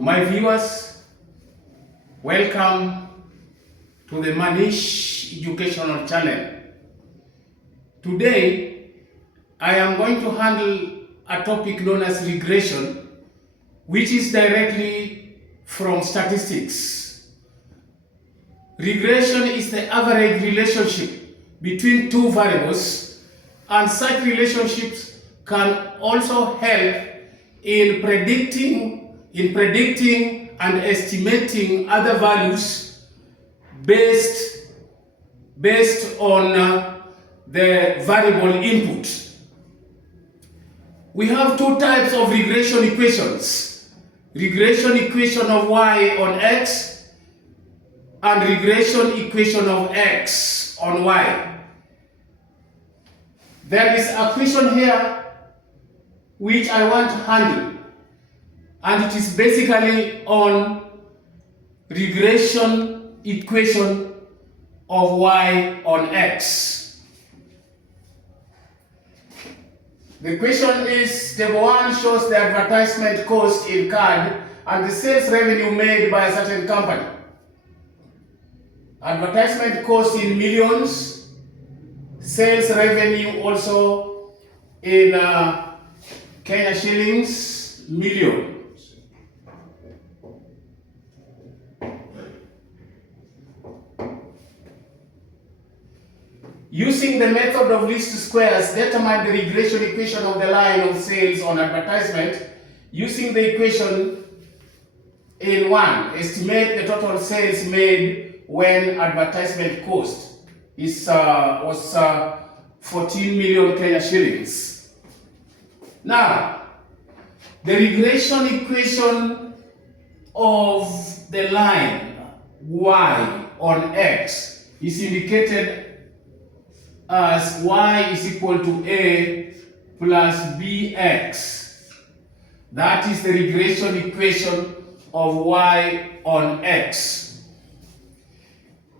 To my viewers, welcome to the Manish Educational Channel. Today, I am going to handle a topic known as regression, which is directly from statistics. Regression is the average relationship between two variables, and such relationships can also help in predicting and estimating other values based on the variable input. We have two types of regression equations: regression equation of y on x and regression equation of x on y. There is a question here which I want to handle, and it is basically on regression equation of y on x. The question is, table 1 shows the advertisement cost incurred and the sales revenue made by a certain company. Advertisement cost in millions, sales revenue also in Kenya shillings, million. Using the method of least squares, determine the regression equation of the line of sales on advertisement. Using the equation in 1, estimate the total sales made when advertisement cost was 14 million Kenya shillings. Now, the regression equation of the line y on x is indicated as y is equal to a plus bx. That is the regression equation of y on x.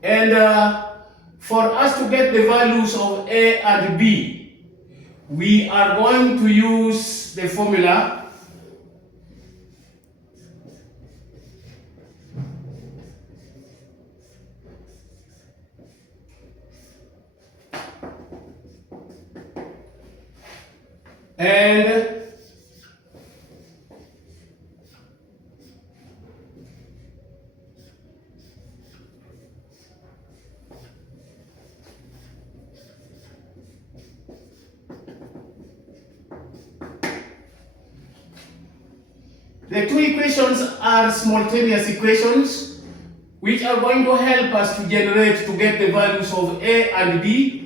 And for us to get the values of a and b, we are going to use the formula and the two equations are simultaneous equations which are going to help us to get the values of a and b.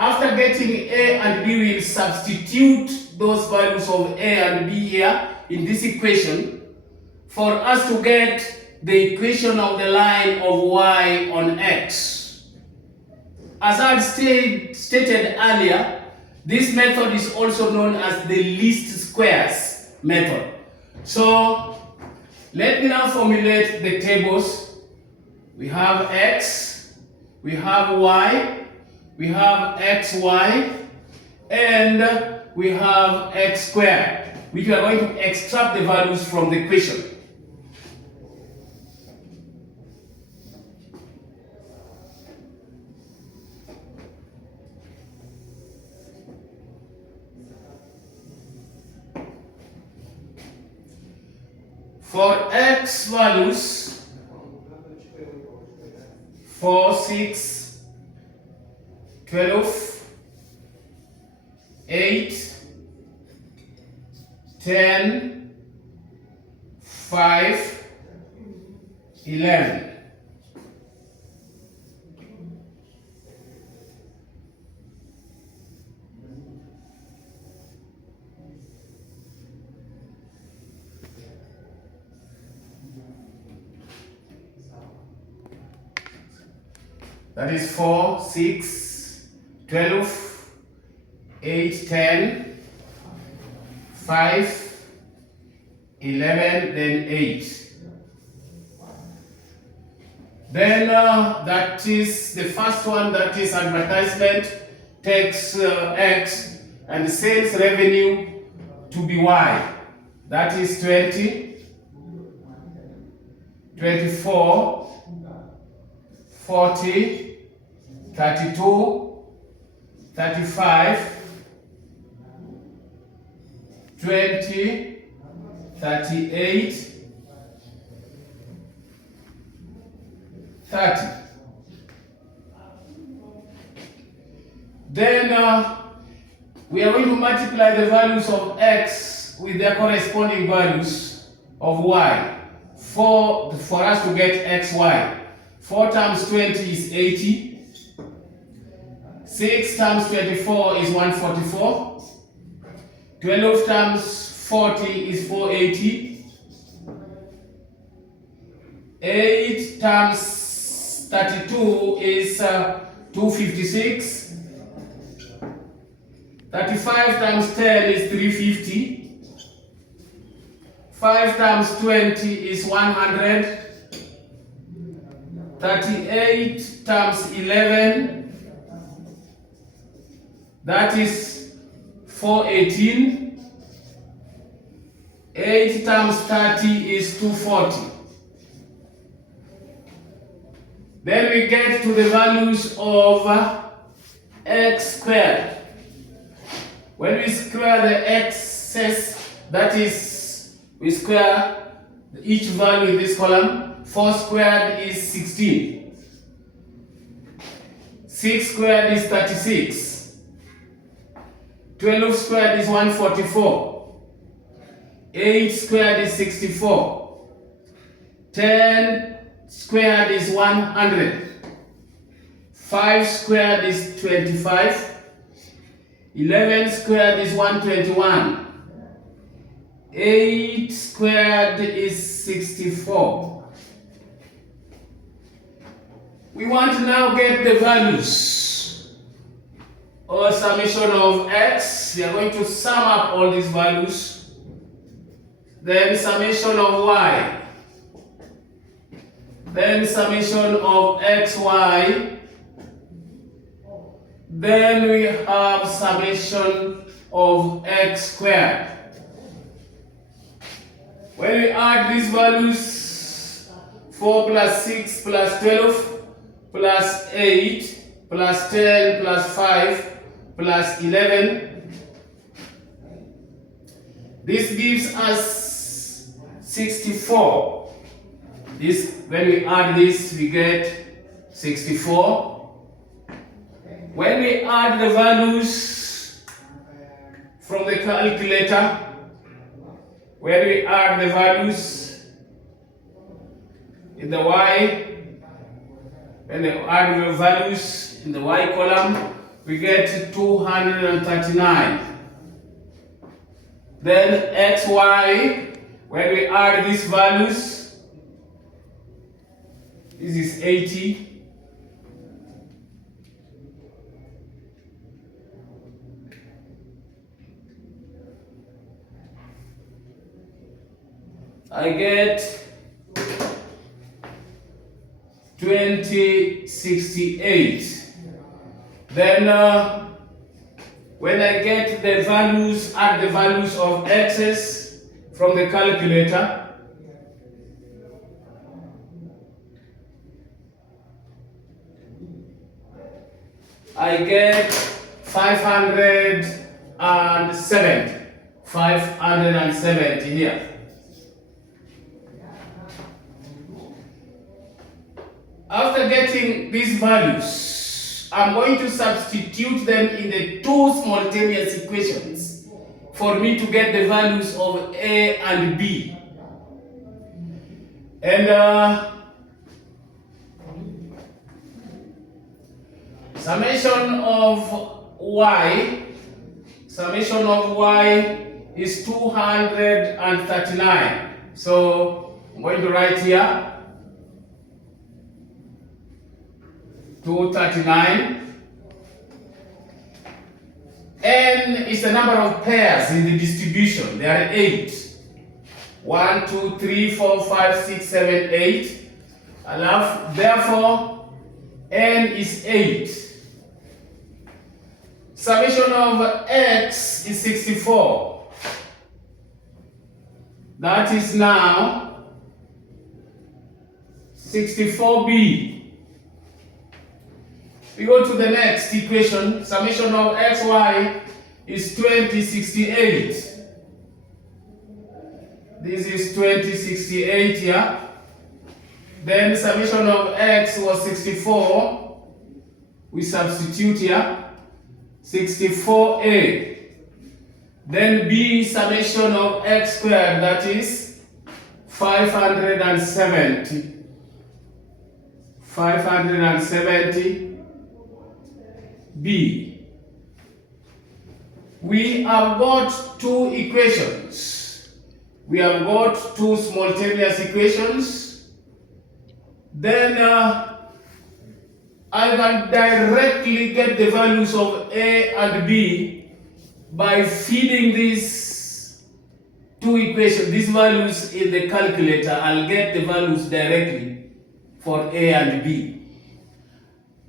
After getting a and b, we will substitute those values of a and b here in this equation for us to get the equation of the line of y on x. As I stated earlier, this method is also known as the least squares method. So let me now formulate the tables. We have x, we have y, we have xy, and we have x squared, which we are going to extract the values from the equation. For x values, 4, 6, 12, 8, 10, 5, 11. That is 4, 6, 12, 8, 10, 5, 11, then 8. Then that is the first one, that is advertisement, takes X, and sales revenue to be Y. That is 20. 24, 40, 32, 35, 20, 38, 30. Then we are going to multiply the values of x with their corresponding values of y for us to get xy. 4 times 20 is 80. 6 times 24 is 144. 12 times 40 is 480. 8 times 32 is 256. 35 times 10 is 350. 5 times 20 is 100. 38 times 11, that is 418. 8 times 30 is 240. Then we get to the values of x squared. When we square the x's, that is, we square each value in this column. 4 squared is 16. 6 squared is 36. 12 squared is 144. 8 squared is 64. 10 squared is 100. 5 squared is 25. 11 squared is 121. 8 squared is 64. We want to now get the values or summation of x. We are going to sum up all these values. Then summation of y. Then summation of xy. Then we have summation of x squared. When we add these values, 4 plus 6 plus 12 plus 8 plus 10 plus 5 plus 11, this gives us 64. This, when we add this, we get 64. When we add the values from the calculator, when we add the values in the y, when we add the values in the y column, we get 239. Then xy, when we add these values, this is 80. I get 2068. Then when I get the values, add the values of x's from the calculator, I get 570 here. After getting these values, I'm going to substitute them in the two simultaneous equations for me to get the values of A and B. And summation of y is 239. So I'm going to write here 239. N is the number of pairs in the distribution. There are 8. 1, 2, 3, 4, 5, 6, 7, 8. Therefore, N is 8. Summation of x is 64. That is now 64b. We go to the next equation. Summation of xy is 2068. This is 2068 here. Then summation of x was 64. We substitute here 64a. Then b, summation of x squared, that is 570. 570b. We have got two equations. We have got two simultaneous equations. Then I can directly get the values of a and b by feeding these two equations, these values in the calculator. I'll get the values directly for a and b.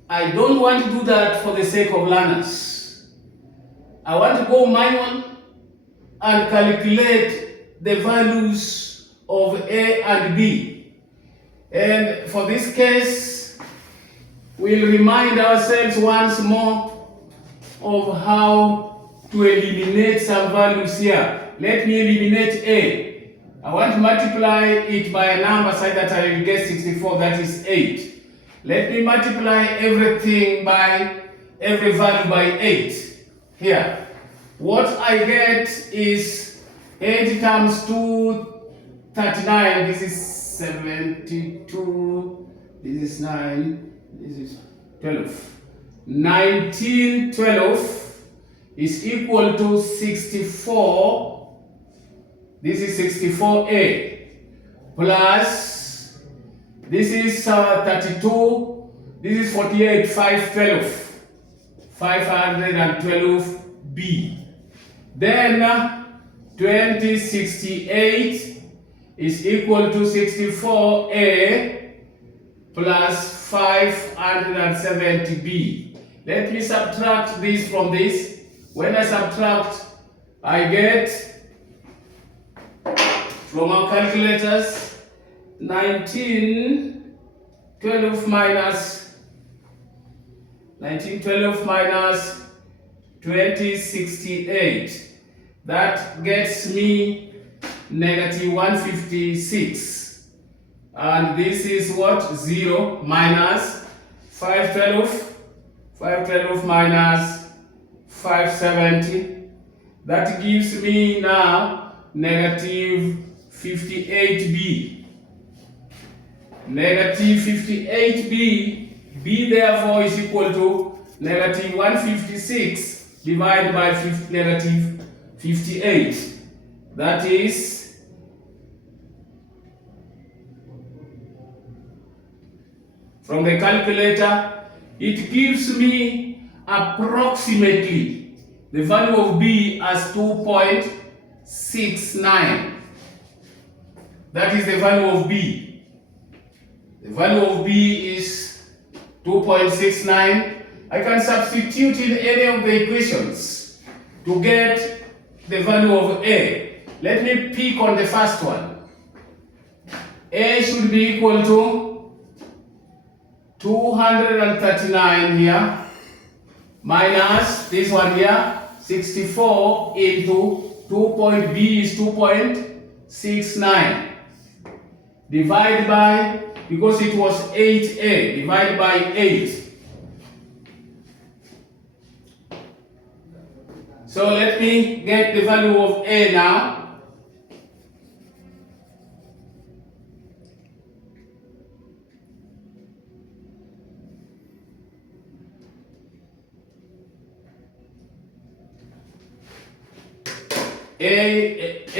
I don't want to do that for the sake of learners. I want to go manual and calculate the values of a and b. And for this case, we'll remind ourselves once more of how to eliminate some values here. Let me eliminate a. I want to multiply it by a number so that I will get 64, that is 8. Let me multiply everything by every value by 8. Here, what I get is 8 times 2, 39. This is 72. This is 9. This is 12. 19, 12 is equal to 64. This is 64a plus this is 32. This is 48. 512. 512b. Then 2068 is equal to 64a plus 570b. Let me subtract this from this. When I subtract, I get from our calculators 1912 minus 2068. That gets me negative 156. And this is what? 0 minus 512. 512 minus 570. That gives me now negative 58b. Negative 58b. B therefore is equal to negative 156 divided by negative 58. That is from the calculator, it gives me approximately the value of B as 2.69. That is the value of B. The value of B is 2.69. I can substitute in any of the equations to get the value of A. Let me pick on the first one. A should be equal to 239 here minus this one here, 64 into B is 2.69. Divide by, because it was 8a, divide by 8. So let me get the value of A now.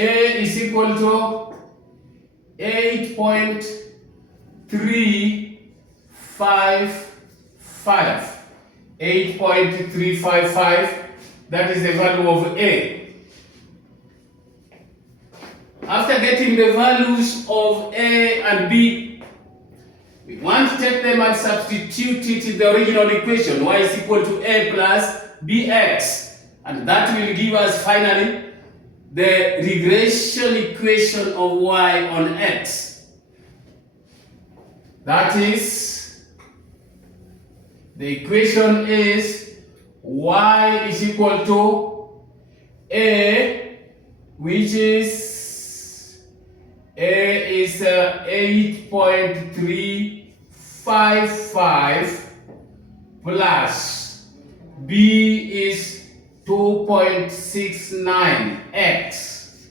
A is equal to 8.355. 8.355. That is the value of A. After getting the values of A and B, we want to take them and substitute it in the original equation. Y is equal to A plus BX. And that will give us finally the regression equation of Y on X. That is, the equation is y is equal to A, which is A is 8.355 plus B is 2.69x.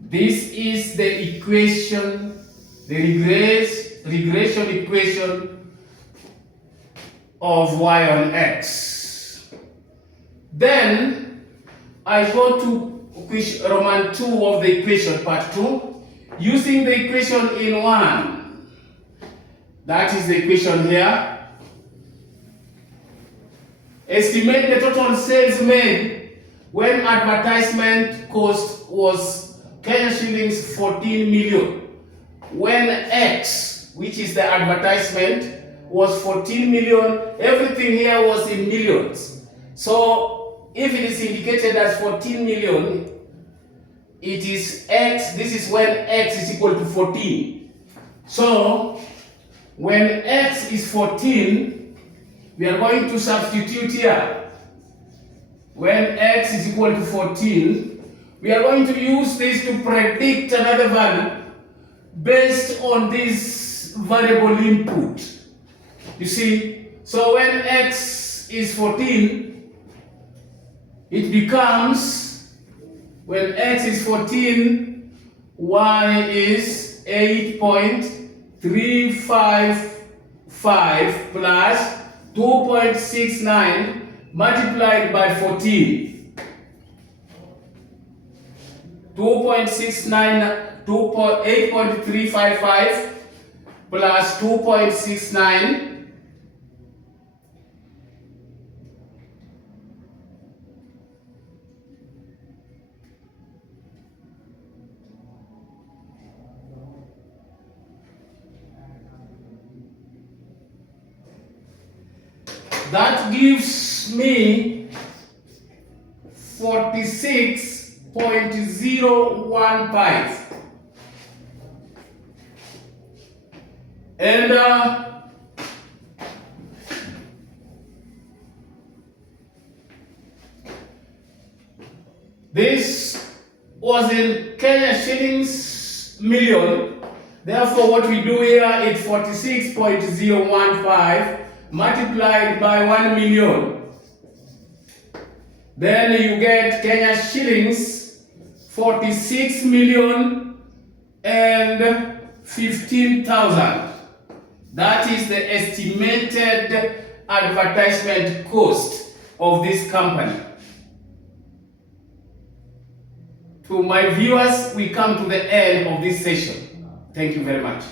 This is the equation, the regression equation of y on x. Then I go to Roman 2 of the equation, part 2, using the equation in 1. That is the equation here. Estimate the total sales made when advertisement cost was Kenya shillings 14 million. When X, which is the advertisement, was 14 million, everything here was in millions. So if it is indicated as 14 million, it is X, this is when X is equal to 14. So when X is 14, we are going to substitute here. When X is equal to 14, we are going to use this to predict another value based on this variable input. You see, so when X is 14, it becomes, when X is 14, Y is 8.355 plus 2.69 multiplied by 14. 8.355 plus 2.69 that gives me 46.015. And this was in Kenya shillings million. Therefore, what we do here is 46.015 multiplied by 1 million. Then you get Kenya shillings 46 million and 15,000. That is the estimated advertisement cost of this company. To my viewers, we come to the end of this session. Thank you very much.